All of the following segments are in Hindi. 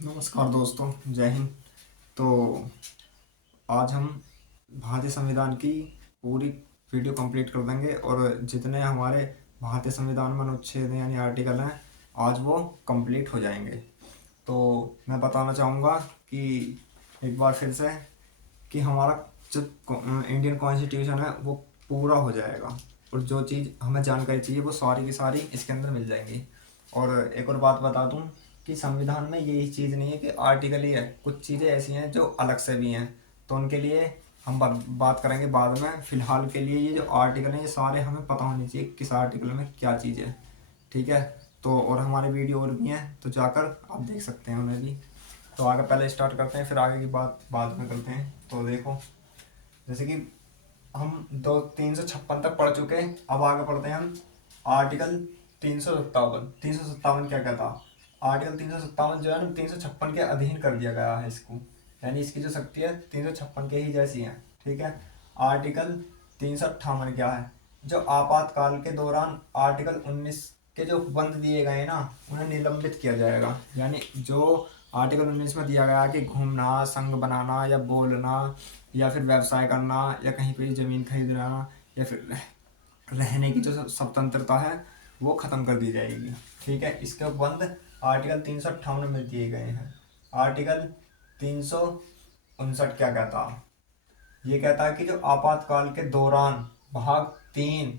नमस्कार दोस्तों, जय हिंद। तो आज हम भारतीय संविधान की पूरी वीडियो कंप्लीट कर देंगे और जितने हमारे भारतीय संविधान में अनुच्छेद यानी आर्टिकल हैं आज वो कंप्लीट हो जाएंगे। तो मैं बताना चाहूँगा कि एक बार फिर से कि हमारा जो इंडियन कॉन्स्टिट्यूशन है वो पूरा हो जाएगा और जो चीज़ हमें जानकारी चाहिए वो सारी की सारी इसके अंदर मिल जाएंगी। और एक और बात बता दूं कि संविधान में यही चीज़ नहीं है कि आर्टिकल ही है, कुछ चीज़ें ऐसी हैं जो अलग से भी हैं, तो उनके लिए हम बात करेंगे बाद में। फ़िलहाल के लिए ये जो आर्टिकल हैं ये सारे हमें पता होने चाहिए किस आर्टिकल में क्या चीज़ है। ठीक है। तो और हमारे वीडियो और भी हैं तो जाकर आप देख सकते हैं उन्हें भी। तो आगे पहले स्टार्ट करते हैं, फिर आगे की बात बाद में करते हैं। तो देखो, जैसे कि हम 356 तक पढ़ चुके हैं, अब आगे पढ़ते हैं हम आर्टिकल 357। 357 क्या कहता? आर्टिकल 357 जो है ना 356 के अधीन कर दिया गया है इसको, यानी इसकी जो शक्ति है 356 के ही जैसी है। ठीक है। आर्टिकल 358 क्या है? जो आपातकाल के दौरान आर्टिकल 19 के जो बंद दिए गए ना उन्हें निलंबित किया जाएगा। यानी जो आर्टिकल 19 में दिया गया कि घूमना, संघ बनाना या बोलना या फिर व्यवसाय करना या कहीं पे ज़मीन खरीदना या फिर रहने की जो स्वतंत्रता है वो ख़त्म कर दी जाएगी। ठीक है। इसके बंद आर्टिकल 358 में दिए गए हैं। आर्टिकल 359 क्या कहता? ये कहता है कि जो आपातकाल के दौरान भाग 3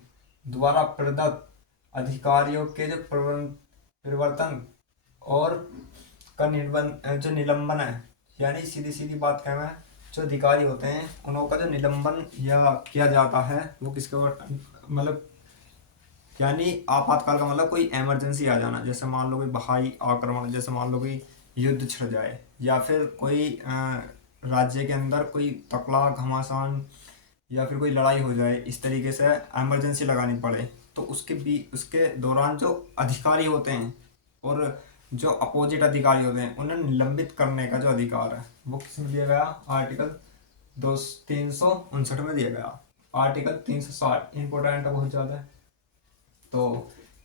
द्वारा प्रदत्त अधिकारियों के जो परिवर्तन और का जो निलंबन है, यानी सीधी सीधी बात कहना है, जो अधिकारी होते हैं उनका जो निलंबन या किया जाता है वो किसके मतलब, यानी आपातकाल का मतलब कोई इमरजेंसी आ जाना, जैसे मान लो कोई भाई आक्रमण, जैसे मान लो कोई युद्ध छिड़ जाए या फिर कोई राज्य के अंदर कोई तकला घमासान या फिर कोई लड़ाई हो जाए, इस तरीके से इमरजेंसी लगानी पड़े, तो उसके दौरान जो अधिकारी होते हैं और जो अपोजिट अधिकारी होते हैं उन्हें निलंबित करने का जो अधिकार है वो किसमें दिया गया? आर्टिकल 359 में दिया गया। आर्टिकल 360 इंपॉर्टेंट है बहुत ज़्यादा। तो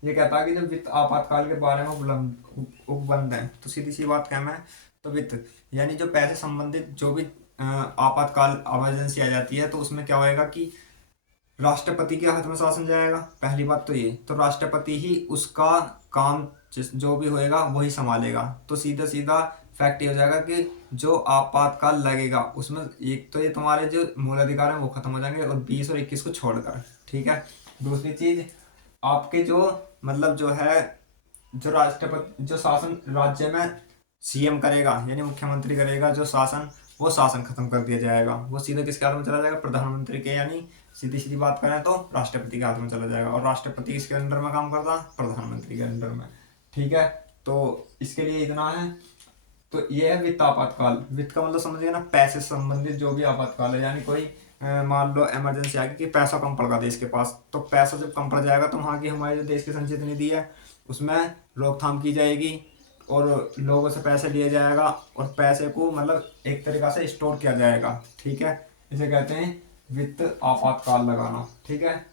ये कहता है कि जब वित्त आपातकाल के बारे में उपबंध है, तो सीधी सी बात कहना है, तो वित्त यानी जो पैसे संबंधित जो भी आपातकाल इमरजेंसी आ जाती है तो उसमें क्या होएगा कि राष्ट्रपति के हाथ में शासन जाएगा। पहली बात तो ये, तो राष्ट्रपति ही उसका काम जो भी होएगा वही संभालेगा। तो सीधा सीधा फैक्ट ये हो जाएगा कि जो आपातकाल लगेगा उसमें एक तो ये तुम्हारे जो मूल अधिकार हैं वो खत्म हो जाएंगे और 20 और 21 को छोड़कर। ठीक है। दूसरी चीज, आपके जो मतलब जो है जो राष्ट्रपति जो शासन राज्य में सीएम करेगा यानी मुख्यमंत्री करेगा जो शासन, वो शासन खत्म कर दिया जाएगा। वो सीधा किसके हाथ में चला जाएगा? प्रधानमंत्री के, यानी सीधी सीधी बात करें तो राष्ट्रपति के हाथ में चला जाएगा। और राष्ट्रपति किसके अंडर में काम करता? प्रधानमंत्री के अंडर में। ठीक है। तो इसके लिए इतना है। तो ये है वित्त आपातकाल। वित्त का मतलब समझिए ना, पैसे से संबंधित जो भी आपातकाल है, यानी कोई मान लो इमरजेंसी आ गई कि पैसा कम पड़ गया देश के पास, तो पैसा जब कम पड़ जाएगा तो वहाँ की हमारे जो देश की संचित निधि है उसमें रोकथाम की जाएगी और लोगों से पैसे लिया जाएगा और पैसे को मतलब एक तरीक़ा से स्टोर किया जाएगा। ठीक है। इसे कहते हैं वित्त आपातकाल लगाना। ठीक है।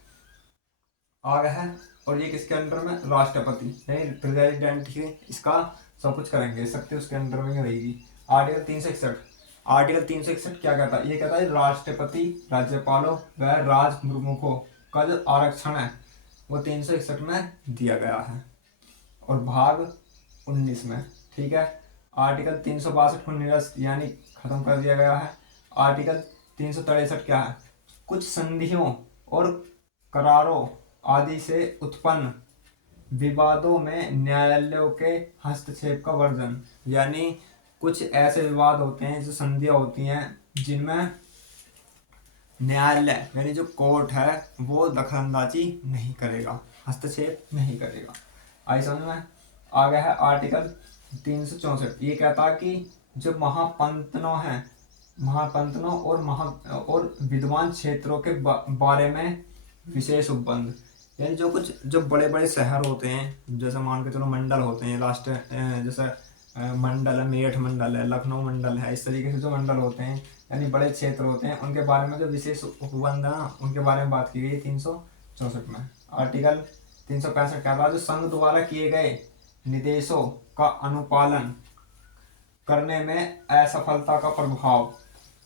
आगे है, और ये किसके अंडर में? राष्ट्रपति नहीं, प्रेसिडेंट ही इसका सब कुछ करेंगे, शक्ति उसके अंडर में ही रहेगी। आर्टिकल 361। आर्टिकल 361 क्या कहता है? ये कहता है राष्ट्रपति, राज्यपालों व राज प्रमुखों का जो आरक्षण है वो 361 में दिया गया है और भाग 19 में। ठीक है। आर्टिकल 362 को निरस्त यानी खत्म कर दिया गया है। आर्टिकल 363 क्या है? कुछ संधियों और करारों आदि से उत्पन्न विवादों में न्यायालयों के हस्तक्षेप का वर्जन, यानी कुछ ऐसे विवाद होते हैं जो संधियां होती हैं जिनमें न्यायालय यानी जो कोर्ट है वो दखलंदाजी नहीं करेगा, हस्तक्षेप नहीं करेगा। आई समझ में? आ गया है आर्टिकल 364। ये कहता है कि जो महापंतनों हैं, महापंतनों और विद्वान क्षेत्रों के बारे में विशेष उपबंध, यानी जो कुछ जो बड़े बड़े शहर होते हैं, जैसे मान के चलो मंडल होते हैं, लास्ट जैसे मंडल है, मेरठ मंडल है, लखनऊ मंडल है, इस तरीके से जो मंडल होते हैं यानी बड़े क्षेत्र होते हैं उनके बारे में जो विशेष उपबंध है ना उनके बारे में बात की गई 364 में। आर्टिकल 365 क्या था? जो संघ द्वारा किए गए निर्देशों का अनुपालन करने में असफलता का प्रभाव।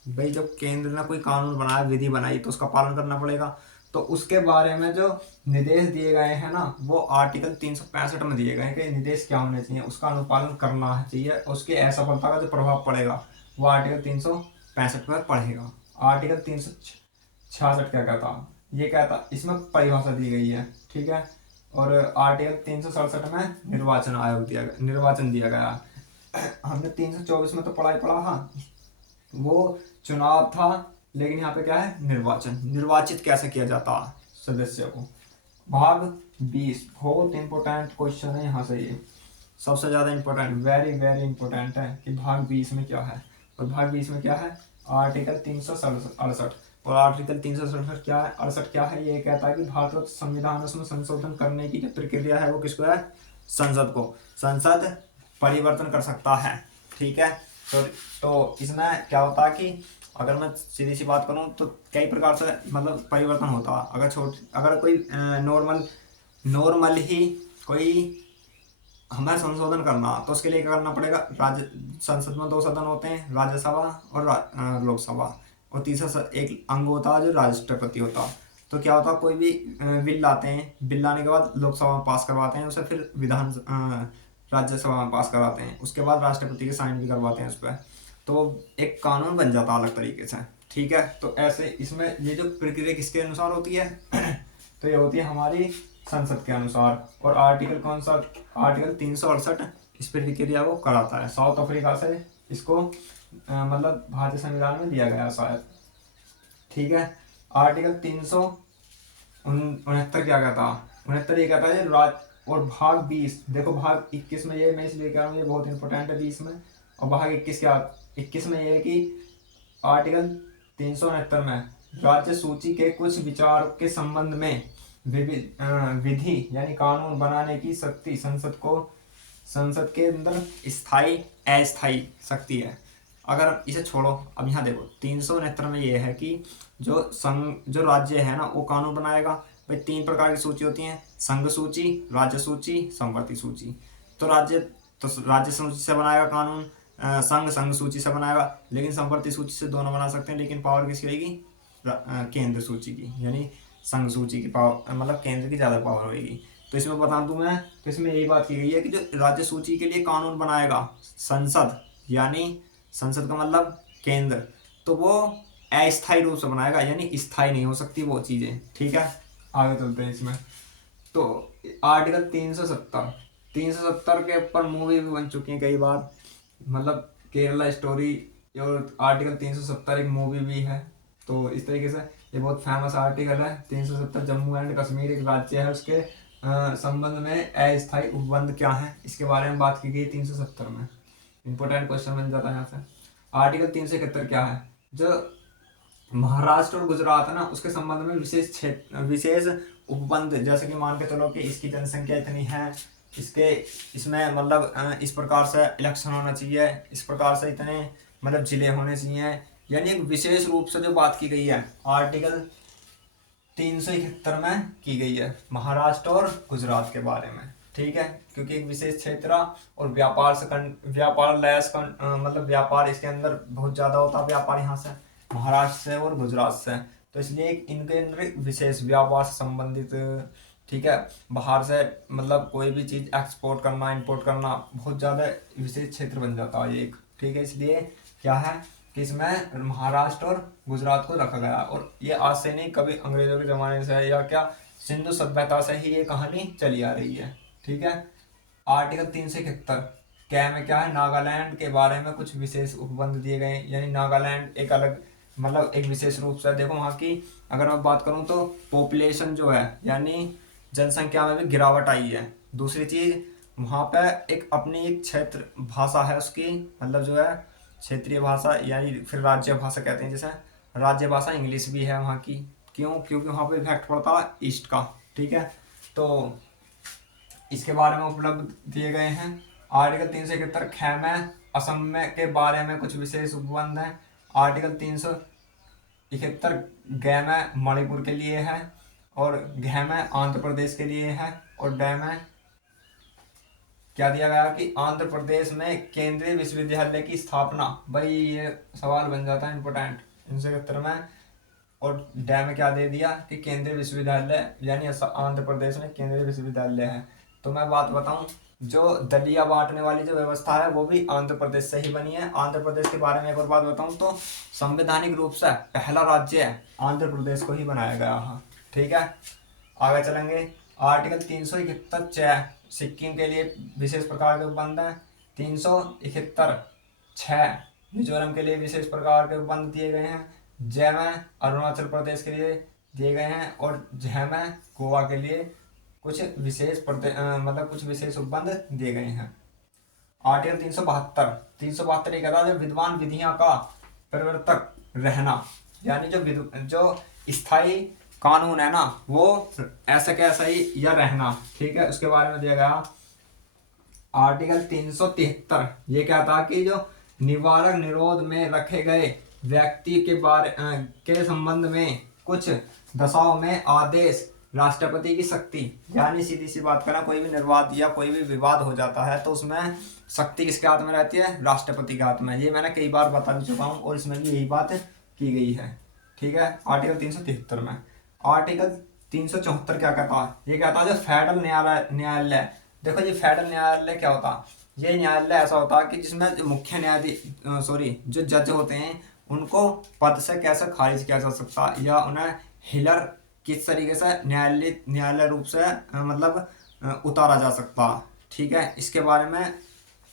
भाई जब केंद्र ने कोई कानून बनाया, विधि बनाई, तो उसका पालन करना पड़ेगा। तो उसके बारे में जो निर्देश दिए गए हैं ना, वो आर्टिकल 365 में दिए गए हैं कि निर्देश क्या होने चाहिए, उसका अनुपालन करना चाहिए। उसकी असफलता का जो प्रभाव पड़ेगा वो आर्टिकल 365 पर पड़ेगा। आर्टिकल 366 क्या कहता, ये कहता, इसमें परिभाषा दी गई है, ठीक है। और आर्टिकल 367 में निर्वाचन आयोग दिया गया, निर्वाचन दिया गया। हमने 324 में तो पढ़ा था, वो चुनाव था, लेकिन यहाँ पे क्या है, निर्वाचन। निर्वाचित कैसे किया जाता है सदस्य को। भाग 20 बहुत इंपॉर्टेंट क्वेश्चन है यहाँ से, ये सबसे ज्यादा इंपॉर्टेंट, वेरी वेरी इंपॉर्टेंट है कि भाग 20 में क्या है। और भाग 20 में क्या है, आर्टिकल 368। और आर्टिकल 367 क्या है, 68 क्या है, ये कहता है कि भारत संविधान में संशोधन करने की जो प्रक्रिया है वो किसको है, संसद को। संसद परिवर्तन कर सकता है, ठीक है। तो इसमें क्या होता है कि अगर मैं सीधी सी बात करूं तो कई प्रकार से मतलब परिवर्तन होता है। अगर कोई नॉर्मल ही कोई हमें संशोधन करना, तो उसके लिए क्या करना पड़ेगा, राज्य संसद में 2 सदन होते हैं, राज्यसभा और लोकसभा। और तीसरा एक अंग होता है जो राष्ट्रपति होता है। तो क्या होता है, कोई भी बिल लाते हैं, बिल लाने के बाद लोकसभा में पास करवाते हैं उसे, फिर राज्यसभा में पास करवाते हैं, उसके बाद राष्ट्रपति के साइन भी करवाते हैं उस पर। तो एक कानून बन जाता है अलग तरीके से, ठीक है। तो ऐसे इसमें ये जो प्रक्रिया किसके अनुसार होती है तो ये होती है हमारी संसद के अनुसार। और आर्टिकल कौन सा, आर्टिकल 368 इस प्रक्रिया को कराता है। साउथ अफ्रीका से इसको मतलब भारतीय संविधान में दिया गया शायद, ठीक है। आर्टिकल 369 क्या कहता, 69 ये कहता है राज। और भाग 20 देखो, भाग 21 में, ये मैं इसलिए कह रहा हूँ, ये बहुत इंपॉर्टेंट है 20 में। और भाग 21 क्या, 21 में ये है कि आर्टिकल 369 में राज्य सूची के कुछ विचार के संबंध में विधि यानी कानून बनाने की शक्ति संसद के अंदर स्थायी अस्थायी शक्ति है। अगर इसे छोड़ो, अब यहाँ देखो 369 में ये है कि जो राज्य है ना वो कानून बनाएगा। भाई 3 प्रकार की सूची होती है, संघ सूची, राज्य सूची, संवर्ती सूची। तो राज्य सूची से बनाएगा कानून, संघ सूची से बनाएगा। लेकिन संवर्ती सूची से दोनों बना सकते हैं, लेकिन पावर किसकी रहेगी, केंद्र सूची की, यानी संघ सूची की पावर, मतलब केंद्र की ज़्यादा पावर होगी। तो इसमें बता दूं मैं, तो इसमें यही बात की गई है कि जो राज्य सूची के लिए कानून बनाएगा संसद, यानी संसद का मतलब केंद्र, तो वो अस्थायी रूप से बनाएगा, यानी स्थायी नहीं हो सकती वो चीज़ें, ठीक है। आगे चलते हैं इसमें। तो आर्टिकल 370 के ऊपर मूवी भी बन चुकी है कई बार, मतलब केरला स्टोरी। और आर्टिकल 370 एक मूवी भी है। तो इस तरीके से ये बहुत फेमस आर्टिकल है 370। जम्मू एंड कश्मीर एक राज्य है, उसके संबंध में अस्थायी उपबंध क्या है, इसके बारे में बात की गई 370 में। इंपॉर्टेंट क्वेश्चन बन जाता है यहाँ से। आर्टिकल 371 क्या है, जो महाराष्ट्र और गुजरात है ना, उसके संबंध में विशेष उपबंध, जैसे कि मान के चलो कि इसकी जनसंख्या इतनी है, इसमें मतलब इस प्रकार से इलेक्शन होना चाहिए, इस प्रकार से इतने मतलब जिले होने चाहिए, यानी एक विशेष रूप से जो बात की गई है आर्टिकल 371 में की गई है महाराष्ट्र और गुजरात के बारे में, ठीक है। क्योंकि एक विशेष क्षेत्र और मतलब व्यापार इसके अंदर बहुत ज़्यादा होता है, व्यापार यहाँ से महाराष्ट्र से और गुजरात से। तो इसलिए इनके अंदर विशेष व्यापार से संबंधित, ठीक है, बाहर से मतलब कोई भी चीज़ एक्सपोर्ट करना, इंपोर्ट करना, बहुत ज़्यादा विशेष क्षेत्र बन जाता है एक, ठीक है। इसलिए क्या है कि इसमें महाराष्ट्र और गुजरात को रखा गया। और ये आज से नहीं, कभी अंग्रेजों के ज़माने से या क्या सिंधु सभ्यता से ही ये कहानी चली आ रही है, ठीक है। आर्टिकल 371 क्या में क्या है, नागालैंड के बारे में कुछ विशेष उपबंध दिए गए, यानी नागालैंड एक अलग मतलब एक विशेष रूप से देखो वहाँ की। अगर मैं बात करूँ तो पॉपुलेशन जो है, यानी जनसंख्या में भी गिरावट आई है। दूसरी चीज़, वहाँ पे एक अपनी एक क्षेत्र भाषा है उसकी, मतलब जो है क्षेत्रीय भाषा, यानी फिर राज्य भाषा कहते हैं, जैसे राज्य भाषा इंग्लिश भी है वहाँ की। क्यों, क्योंकि वहाँ पे इफेक्ट पड़ता है ईस्ट का, ठीक है। तो इसके बारे में उपलब्ध दिए गए हैं। आर्टिकल 371 खैमे असम में के बारे में कुछ विशेष उपबंध हैं। आर्टिकल 371 गैमे मणिपुर के लिए है, और घैमे आंध्र प्रदेश के लिए है, और डैमे क्या दिया गया कि आंध्र प्रदेश में केंद्रीय विश्वविद्यालय की स्थापना। भाई ये सवाल बन जाता है इंपोर्टेंट इनसे उत्तर में। और डैम में क्या दे दिया कि केंद्रीय विश्वविद्यालय, यानी आंध्र प्रदेश में केंद्रीय विश्वविद्यालय है। तो मैं बात बताऊं, जो दलिया बांटने वाली जो व्यवस्था है वो भी आंध्र प्रदेश से ही बनी है। आंध्र प्रदेश के बारे में एक और बात बताऊं तो संवैधानिक रूप से पहला राज्य है आंध्र प्रदेश को ही बनाया गया है। ठीक है, आगे चलेंगे। आर्टिकल 371(6) सिक्किम के लिए विशेष प्रकार के उपबंध है। 371(6) मिजोरम के लिए विशेष प्रकार के उपबंध दिए गए हैं। जय में अरुणाचल प्रदेश के लिए दिए गए हैं और जय में गोवा के लिए कुछ विशेष मतलब कुछ विशेष उपबंध दिए गए हैं। आर्टिकल 372 ये कहता है जो विद्वान विधियां का प्रवर्तक रहना, यानी जो स्थायी कानून है ना वो ऐसा कैसा ही या रहना। ठीक है, उसके बारे में दिया गया। आर्टिकल 373 ये कहता कि जो निवारक निरोध में रखे गए व्यक्ति के संबंध में कुछ दशाओं में आदेश राष्ट्रपति की शक्ति, यानी सीधी सी बात करना, कोई भी निर्वाद या कोई भी विवाद हो जाता है तो उसमें शक्ति किसके हाथ में रहती है? राष्ट्रपति के हाथ में। ये मैंने कई बार बता भी चुका हूँ और इसमें भी यही बात की गई है। ठीक है, आर्टिकल 373 में। आर्टिकल 374 क्या कहता है? ये कहता है जो फेडरल न्यायालय, देखो ये फेडरल न्यायालय क्या होता है? ये न्यायालय ऐसा होता है कि जिसमें जो मुख्य न्यायाधीश जो जज होते हैं उनको पद से कैसे खारिज किया जा सकता है या उन्हें हिलर किस तरीके से न्यायालय रूप से मतलब उतारा जा सकता है। ठीक है, इसके बारे में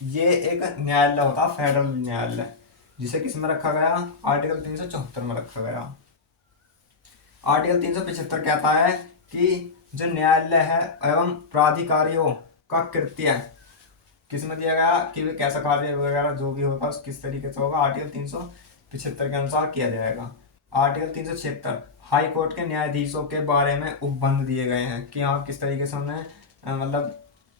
ये एक न्यायालय होता है फेडरल न्यायालय, जिसे किस में रखा गया? आर्टिकल 374 में रखा गया। आर्टिकल 375 कहता है कि जो न्यायालय है एवं प्राधिकारियों का कृत्य किस में दिया गया कि वे कैसा कार्य वगैरह जो भी होगा किस तरीके से होगा, आर्टिकल 375 के अनुसार किया जाएगा। आर्टिकल 376 हाई कोर्ट के न्यायाधीशों के बारे में उपबंध दिए गए हैं कि हाँ किस तरीके से उन्हें मतलब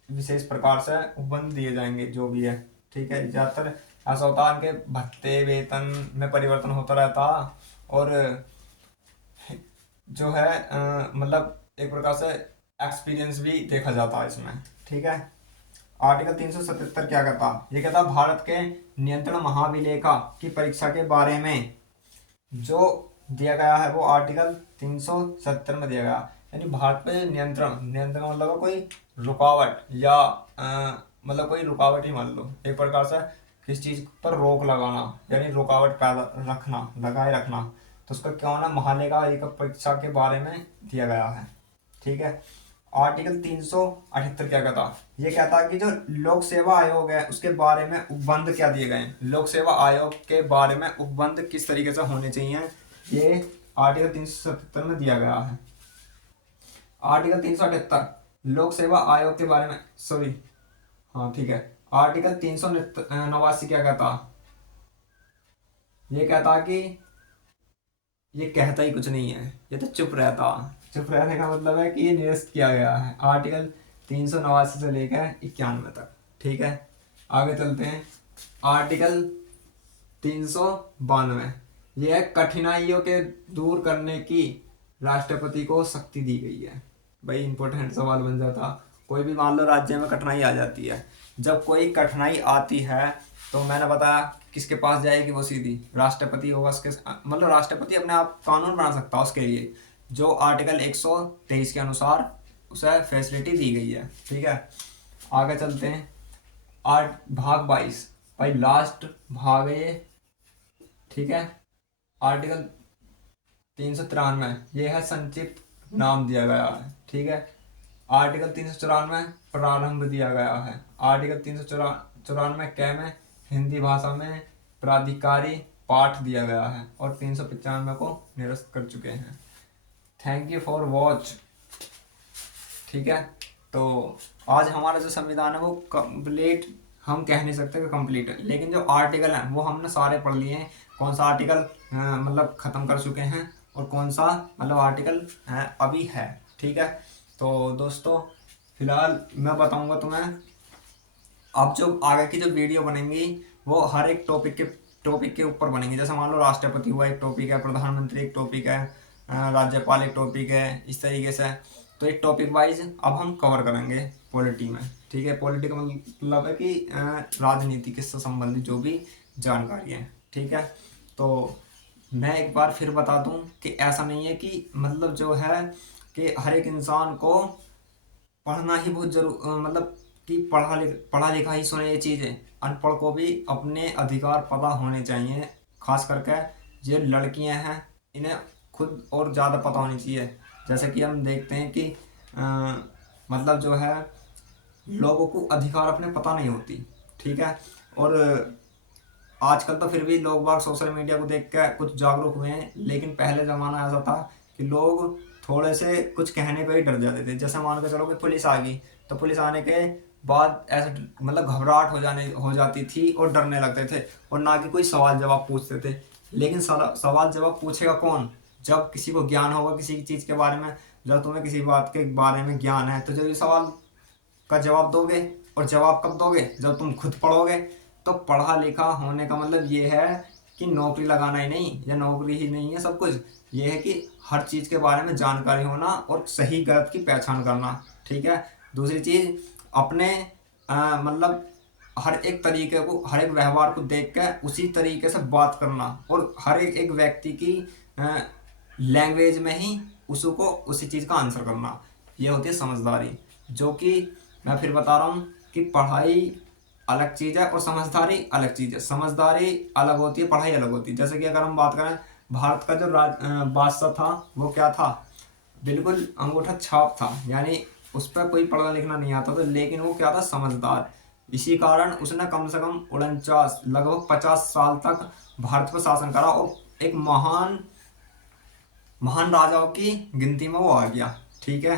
विशेष प्रकार से उपबंध दिए जाएंगे जो भी है। ठीक है, ज़्यादातर ऐसा होता है उनके भत्ते वेतन में परिवर्तन होता रहता और जो है मतलब एक प्रकार से एक्सपीरियंस भी देखा जाता है इसमें। ठीक है, आर्टिकल 377 क्या कहता? ये कहता भारत के नियंत्रण महाभिलेखा की परीक्षा के बारे में जो दिया गया है वो आर्टिकल 370 में दिया गया। यानी भारत पे नियंत्रण मतलब कोई रुकावट या मतलब कोई रुकावट ही मान लो, एक प्रकार से किस चीज़ पर रोक लगाना, यानी रुकावट पैदा रखना, लगाए रखना, तो उसका क्या होना? महालेखा परीक्षा के बारे में दिया गया है। ठीक है, आर्टिकल 378 क्या कहता? ये कहता है कि जो लोक सेवा आयोग है उसके बारे में उपबंध क्या दिए गए हैं? लोक सेवा आयोग के बारे में उपबंध किस तरीके से होने चाहिए, ये आर्टिकल 377 में दिया गया है। आर्टिकल 378 लोक सेवा आयोग के बारे में ठीक है। आर्टिकल 389 क्या कहता? ये कहता कि ये कहता ही कुछ नहीं है, ये तो चुप रहता। चुप रहने का मतलब है कि ये निरस्त किया गया है आर्टिकल 389 से लेकर 91 तक। ठीक है, आगे चलते हैं। आर्टिकल 392 यह है कठिनाइयों के दूर करने की राष्ट्रपति को शक्ति दी गई है। भाई इंपॉर्टेंट सवाल बन जाता, कोई भी मान लो राज्य में कठिनाई आ जाती है, जब कोई कठिनाई आती है तो मैंने बताया किसके पास जाएगी? वो सीधी राष्ट्रपति होगा। उसके मतलब राष्ट्रपति अपने आप कानून बना सकता है उसके लिए, जो आर्टिकल 123 के अनुसार उसे फैसिलिटी दी गई है। ठीक है, आगे चलते हैं। भाग 22 भाई लास्ट भाग है ये। ठीक है, आर्टिकल 393 ये है संक्षिप्त नाम दिया गया है। ठीक है, आर्टिकल 394 प्रारंभ दिया गया है। आर्टिकल 394 कै में हिंदी भाषा में प्राधिकारी पाठ दिया गया है और 395 को निरस्त कर चुके हैं। Thank you for watch. ठीक है, तो आज हमारा जो संविधान है वो कंप्लीट हम कह नहीं सकते कि कंप्लीट है, लेकिन जो आर्टिकल हैं वो हमने सारे पढ़ लिए हैं। कौन सा आर्टिकल मतलब ख़त्म कर चुके हैं और कौन सा मतलब आर्टिकल अभी है। ठीक है, तो दोस्तों फिलहाल मैं बताऊंगा तुम्हें अब जो आगे की जो वीडियो बनेंगी वो हर एक टॉपिक के ऊपर बनेंगी। जैसे मान लो राष्ट्रपति हुआ एक टॉपिक है, प्रधानमंत्री एक टॉपिक है, राज्यपाल एक टॉपिक है, इस तरीके से। तो एक टॉपिक वाइज अब हम कवर करेंगे पॉलिटी में। ठीक। ठीक है। पॉलिटिकल मतलब है कि राजनीति के से संबंधित जो भी जानकारी है, ठीक है। तो मैं एक बार फिर बता दूं कि ऐसा नहीं है कि मतलब जो है कि हर एक इंसान को पढ़ना ही बहुत मतलब कि पढ़ा लिखा ही सुने ये चीज़ें। अनपढ़ को भी अपने अधिकार पता होने चाहिए। खास करके ये लड़कियां हैं, इन्हें खुद और ज़्यादा पता होनी चाहिए। जैसे कि हम देखते हैं कि मतलब जो है लोगों को अधिकार अपने पता नहीं होती, ठीक है। और आजकल तो फिर भी लोग बाग सोशल मीडिया को देख कर कुछ जागरूक हुए हैं, लेकिन पहले ज़माना ऐसा था कि लोग थोड़े से कुछ कहने पे ही डर जाते थे। जैसे मान के चलो कि पुलिस आ गई, तो पुलिस आने के बाद ऐसे मतलब घबराहट हो जाती थी और डरने लगते थे, और ना कि कोई सवाल जवाब पूछते थे। लेकिन सवाल जवाब पूछेगा कौन? जब किसी को ज्ञान होगा किसी चीज़ के बारे में, जब तुम्हें किसी बात के बारे में ज्ञान है, तो जब ये सवाल का जवाब दोगे। और जवाब कब दोगे? जब तुम खुद पढ़ोगे। तो पढ़ा लिखा होने का मतलब ये है कि नौकरी लगाना ही नहीं, या नौकरी ही नहीं है सब कुछ। ये है कि हर चीज़ के बारे में जानकारी होना और सही गलत की पहचान करना, ठीक है। दूसरी चीज़, अपने मतलब हर एक तरीके को, हर एक व्यवहार को देख कर उसी तरीके से बात करना, और हर एक व्यक्ति की लैंग्वेज में ही उसको उसी चीज़ का आंसर करना। ये होती है समझदारी। जो कि मैं फिर बता रहा हूँ कि पढ़ाई अलग चीज़ है और समझदारी अलग चीज़ है। समझदारी अलग होती है, पढ़ाई अलग होती है। जैसे कि अगर हम बात करें, भारत का जो बादशाह था वो क्या था? बिल्कुल अंगूठा छाप था, यानी उस पर कोई पढ़ना लिखना नहीं आता था, लेकिन वो क्या था? समझदार। इसी कारण उसने कम से कम 49 लगभग 50 साल तक भारत पर शासन करा, और एक महान महान राजाओं की गिनती में वो आ गया, ठीक है।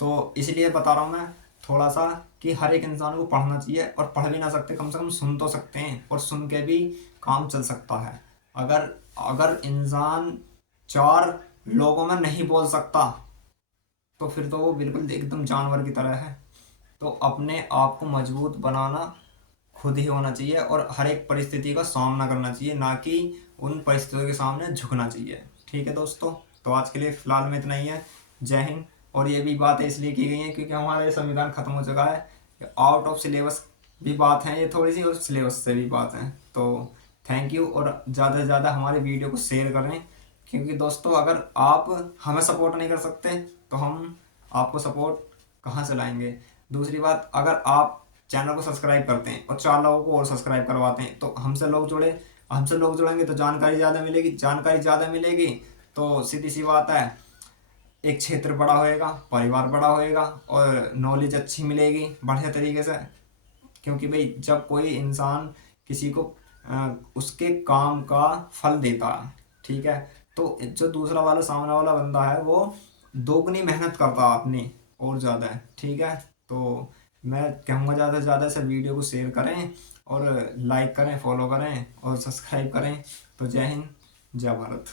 तो इसलिए बता रहा हूँ मैं थोड़ा सा कि हर एक इंसान को पढ़ना चाहिए, और पढ़ भी ना सकते कम से कम सुन तो सकते हैं, और सुन के भी काम चल सकता है। अगर अगर इंसान 4 लोगों में नहीं बोल सकता, तो फिर तो वो बिल्कुल एकदम जानवर की तरह है। तो अपने आप को मजबूत बनाना खुद ही होना चाहिए, और हर एक परिस्थिति का सामना करना चाहिए, ना कि उन परिस्थितियों के सामने झुकना चाहिए, ठीक है दोस्तों। तो आज के लिए फ़िलहाल में इतना ही है। जय हिंद। और ये भी बातें इसलिए की गई हैं क्योंकि हमारा ये संविधान खत्म हो चुका है। आउट ऑफ सिलेबस भी बात है ये थोड़ी सी, और सिलेबस से भी बात है। तो थैंक यू, और ज़्यादा से ज़्यादा हमारे वीडियो को शेयर करें, क्योंकि दोस्तों अगर आप हमें सपोर्ट नहीं कर सकते तो हम आपको सपोर्ट कहाँ से लाएंगे। दूसरी बात, अगर आप चैनल को सब्सक्राइब करते हैं और 4 लोगों को और सब्सक्राइब करवाते हैं, तो हमसे लोग जुड़ेंगे तो जानकारी ज़्यादा मिलेगी। जानकारी ज़्यादा मिलेगी तो सीधी सी बात है, एक क्षेत्र बड़ा होएगा, परिवार बड़ा होएगा, और नॉलेज अच्छी मिलेगी बढ़िया तरीके से। क्योंकि भाई जब कोई इंसान किसी को उसके काम का फल देता है, ठीक है, तो जो दूसरा वाला सामने वाला बंदा है वो दोगुनी मेहनत करता है अपनी और ज़्यादा है, ठीक है। तो मैं कहूँगा ज़्यादा से ज़्यादा से वीडियो को शेयर करें, और लाइक करें, फॉलो करें और सब्सक्राइब करें। तो जय हिंद, जय भारत।